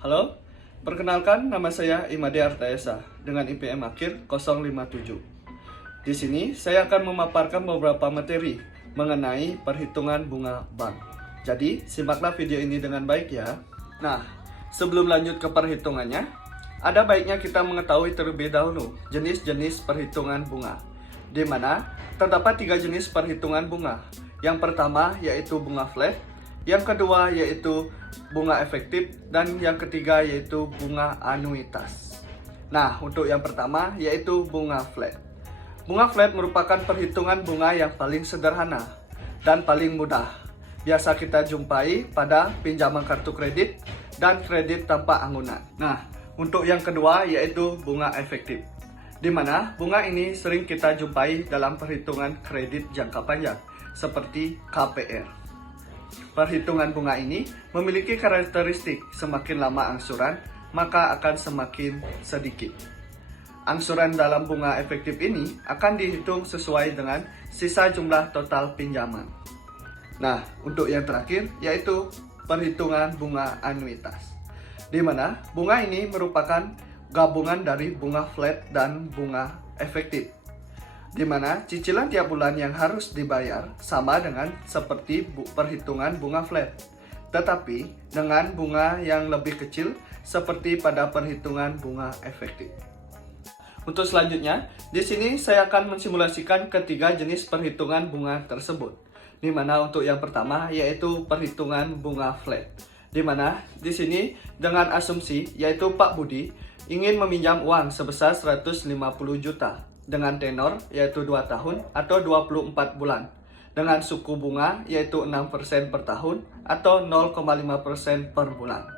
Halo, perkenalkan nama saya Imade Artaesa dengan IPM akhir 057. Di sini saya akan memaparkan beberapa materi mengenai perhitungan bunga bank. Jadi, simaklah video ini dengan baik ya. Nah, sebelum lanjut ke perhitungannya, ada baiknya kita mengetahui terlebih dahulu jenis-jenis perhitungan bunga, di mana terdapat 3 jenis perhitungan bunga. Yang pertama yaitu bunga flat, yang kedua yaitu bunga efektif, dan yang ketiga yaitu bunga anuitas. Nah, untuk yang pertama yaitu bunga flat. Bunga flat merupakan perhitungan bunga yang paling sederhana dan paling mudah. Biasa kita jumpai pada pinjaman kartu kredit dan kredit tanpa anggunan. Nah, untuk yang kedua yaitu bunga efektif, di mana bunga ini sering kita jumpai dalam perhitungan kredit jangka panjang seperti KPR. Perhitungan bunga ini memiliki karakteristik semakin lama angsuran, maka akan semakin sedikit. Angsuran dalam bunga efektif ini akan dihitung sesuai dengan sisa jumlah total pinjaman. Nah, untuk yang terakhir yaitu perhitungan bunga anuitas, di mana bunga ini merupakan gabungan dari bunga flat dan bunga efektif, di mana cicilan tiap bulan yang harus dibayar sama dengan seperti perhitungan bunga flat, tetapi dengan bunga yang lebih kecil seperti pada perhitungan bunga efektif. Untuk selanjutnya, di sini saya akan mensimulasikan ketiga jenis perhitungan bunga tersebut, di mana untuk yang pertama yaitu perhitungan bunga flat, di mana di sini dengan asumsi yaitu Pak Budi ingin meminjam uang sebesar 150 juta dengan tenor yaitu 2 tahun atau 24 bulan dengan suku bunga yaitu 6% per tahun atau 0,5% per bulan.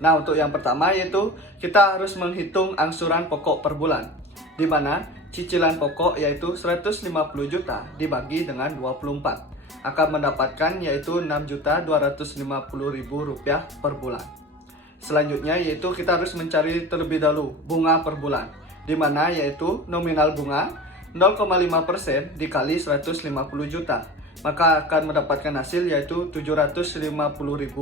Nah, untuk yang pertama yaitu kita harus menghitung angsuran pokok per bulan, di mana cicilan pokok yaitu 150 juta dibagi dengan 24 akan mendapatkan yaitu Rp6.250.000 per bulan. Selanjutnya yaitu kita harus mencari terlebih dahulu bunga per bulan, di mana yaitu nominal bunga 0,5% dikali 150 juta, maka akan mendapatkan hasil yaitu Rp750.000.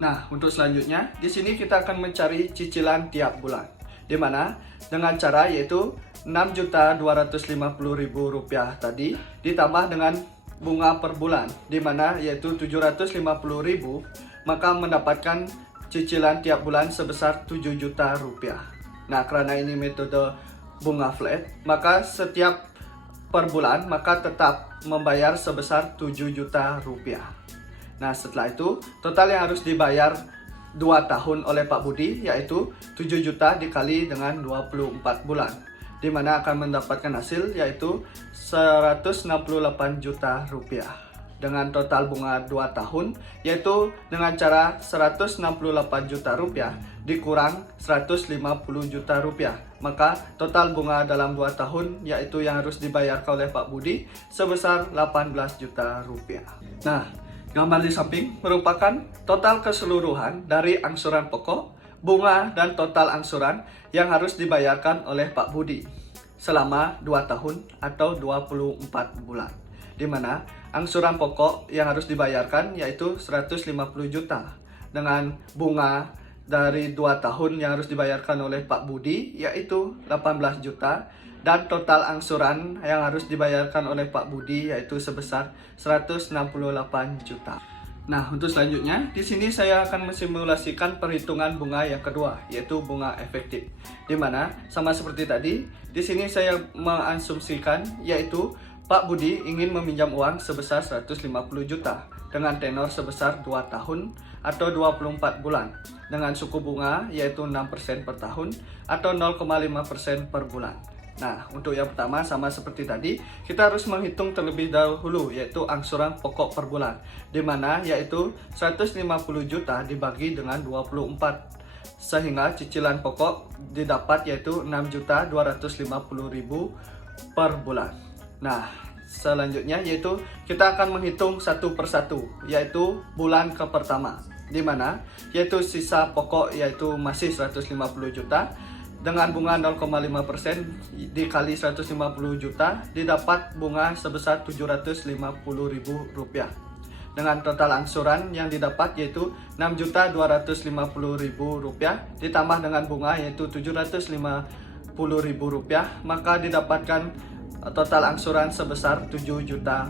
Nah, untuk selanjutnya di sini kita akan mencari cicilan tiap bulan, di mana dengan cara yaitu Rp6.250.000 tadi ditambah dengan bunga per bulan, di mana yaitu Rp750.000, maka mendapatkan cicilan tiap bulan sebesar Rp7 juta. Nah, karena ini metode bunga flat, maka setiap per bulan maka tetap membayar sebesar Rp7 juta. Nah, setelah itu total yang harus dibayar 2 tahun oleh Pak Budi yaitu 7 juta dikali dengan 24 bulan, di mana akan mendapatkan hasil yaitu Rp168 juta. Dengan total bunga 2 tahun yaitu dengan cara Rp168 juta dikurang Rp150 juta, maka total bunga dalam 2 tahun yaitu yang harus dibayarkan oleh Pak Budi sebesar Rp18 juta. Nah, gambar di samping merupakan total keseluruhan dari angsuran pokok, bunga, dan total angsuran yang harus dibayarkan oleh Pak Budi selama 2 tahun atau 24 bulan, di mana angsuran pokok yang harus dibayarkan yaitu 150 juta dengan bunga dari 2 tahun yang harus dibayarkan oleh Pak Budi yaitu 18 juta, dan total angsuran yang harus dibayarkan oleh Pak Budi yaitu sebesar 168 juta. Nah, untuk selanjutnya di sini saya akan mensimulasikan perhitungan bunga yang kedua yaitu bunga efektif, di mana sama seperti tadi di sini saya mengasumsikan yaitu Pak Budi ingin meminjam uang sebesar 150 juta dengan tenor sebesar 2 tahun atau 24 bulan dengan suku bunga yaitu 6% per tahun atau 0,5% per bulan. Nah, untuk yang pertama sama seperti tadi, kita harus menghitung terlebih dahulu yaitu angsuran pokok per bulan, di mana yaitu 150 juta dibagi dengan 24 sehingga cicilan pokok didapat yaitu Rp6.250.000 per bulan. Nah, selanjutnya yaitu kita akan menghitung satu persatu yaitu bulan ke pertama, di mana yaitu sisa pokok yaitu masih 150 juta dengan bunga 0,5% dikali 150 juta didapat bunga sebesar Rp750.000. dengan total angsuran yang didapat yaitu Rp6.250.000 ditambah dengan bunga yaitu Rp750.000, maka didapatkan total angsuran sebesar Rp7 juta.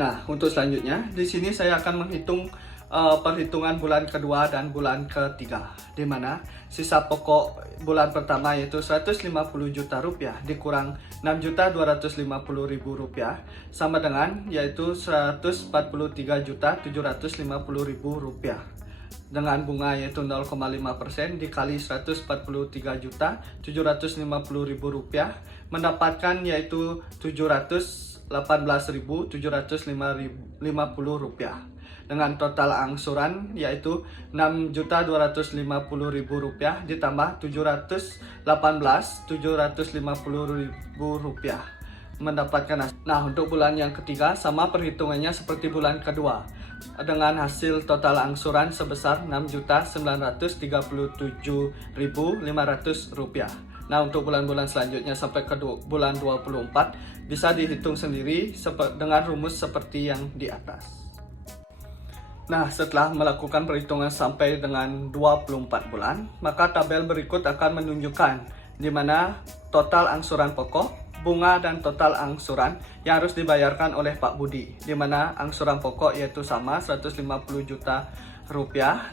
Nah, untuk selanjutnya di sini saya akan menghitung perhitungan bulan kedua dan bulan ketiga, di mana sisa pokok bulan pertama yaitu Rp150 juta dikurang Rp6.250.000 sama dengan yaitu Rp143.750.000 dengan bunga yaitu 0,5% dikali Rp143.750.000 mendapatkan yaitu Rp718.750 dengan total angsuran yaitu Rp6.250.000 ditambah Rp718.750.000 mendapatkan hasil. Nah, untuk bulan yang ketiga sama perhitungannya seperti bulan kedua dengan hasil total angsuran sebesar Rp6.937.500. Nah, untuk bulan-bulan selanjutnya sampai ke bulan 24 bisa dihitung sendiri dengan rumus seperti yang di atas. Nah, setelah melakukan perhitungan sampai dengan 24 bulan, maka tabel berikut akan menunjukkan di mana total angsuran pokok, bunga, dan total angsuran yang harus dibayarkan oleh Pak Budi, di mana angsuran pokok yaitu sama Rp150 juta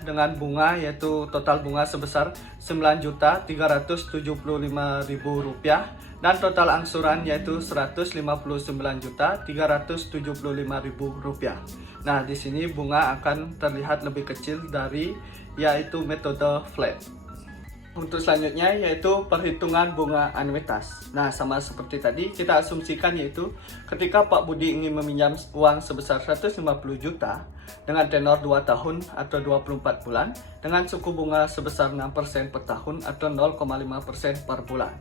dengan bunga yaitu total bunga sebesar Rp9.375.000 dan total angsuran yaitu Rp159.375.000. Nah, di sini bunga akan terlihat lebih kecil dari yaitu metode flat. Untuk selanjutnya yaitu perhitungan bunga anuitas. Nah, sama seperti tadi kita asumsikan yaitu ketika Pak Budi ingin meminjam uang sebesar 150 juta dengan tenor 2 tahun atau 24 bulan dengan suku bunga sebesar 6% per tahun atau 0,5% per bulan.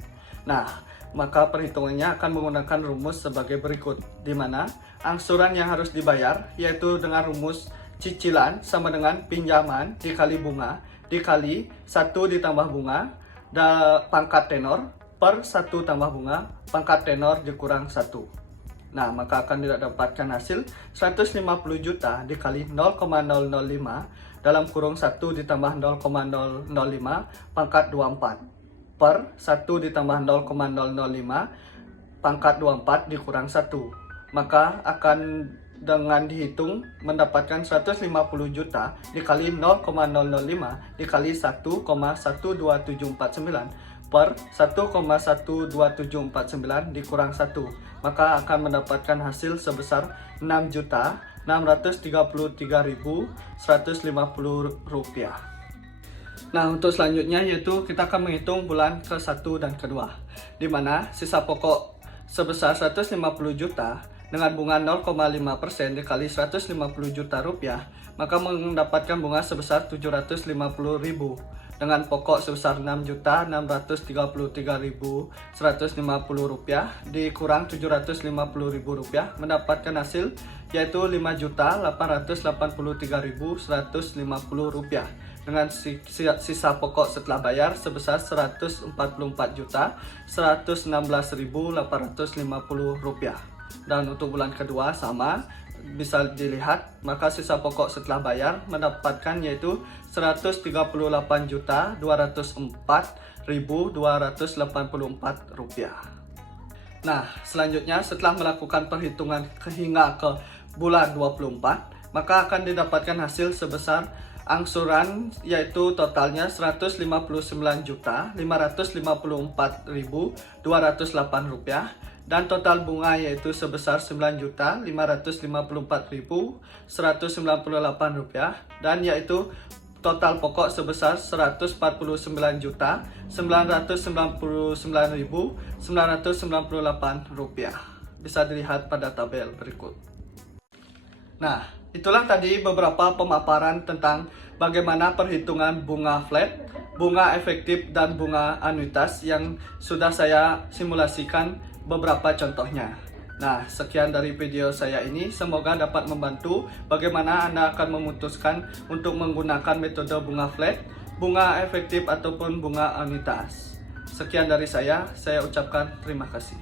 Nah, maka perhitungannya akan menggunakan rumus sebagai berikut, di mana angsuran yang harus dibayar yaitu dengan rumus cicilan sama dengan pinjaman dikali bunga dikali 1 ditambah bunga pangkat tenor per 1 tambah bunga pangkat tenor dikurang 1. Nah, maka akan didapatkan hasil 150 juta dikali 0,005 dalam kurung 1 ditambah 0,005 pangkat 24 per 1 ditambah 0,005 pangkat 24 dikurang 1. Maka akan dengan dihitung mendapatkan 150 juta dikali 0,005 dikali 1,12749 per 1,12749 dikurang 1, maka akan mendapatkan hasil sebesar Rp6.633.150. Nah, untuk selanjutnya yaitu kita akan menghitung bulan ke-1 dan kedua, di mana sisa pokok sebesar 150 juta dengan bunga 0,5% dikali Rp150 juta, maka mendapatkan bunga sebesar Rp750.000 dengan pokok sebesar Rp6.933.150 dikurang Rp750.000 mendapatkan hasil yaitu Rp5.883.150 dengan sisa pokok setelah bayar sebesar Rp144.116.850. Dan untuk bulan kedua sama bisa dilihat, maka sisa pokok setelah bayar mendapatkan yaitu Rp138.204.284. Nah, selanjutnya setelah melakukan perhitungan hingga ke bulan 24, maka akan didapatkan hasil sebesar angsuran yaitu totalnya Rp159.554.208 dan total bunga yaitu sebesar Rp9.554.198 dan yaitu total pokok sebesar Rp149.999.998. Bisa dilihat pada tabel berikut. Nah, itulah tadi beberapa pemaparan tentang bagaimana perhitungan bunga flat, bunga efektif, dan bunga anuitas yang sudah saya simulasikan beberapa contohnya. Nah, sekian dari video saya ini, semoga dapat membantu bagaimana Anda akan memutuskan untuk menggunakan metode bunga flat, bunga efektif, ataupun bunga anuitas. Sekian dari saya ucapkan terima kasih.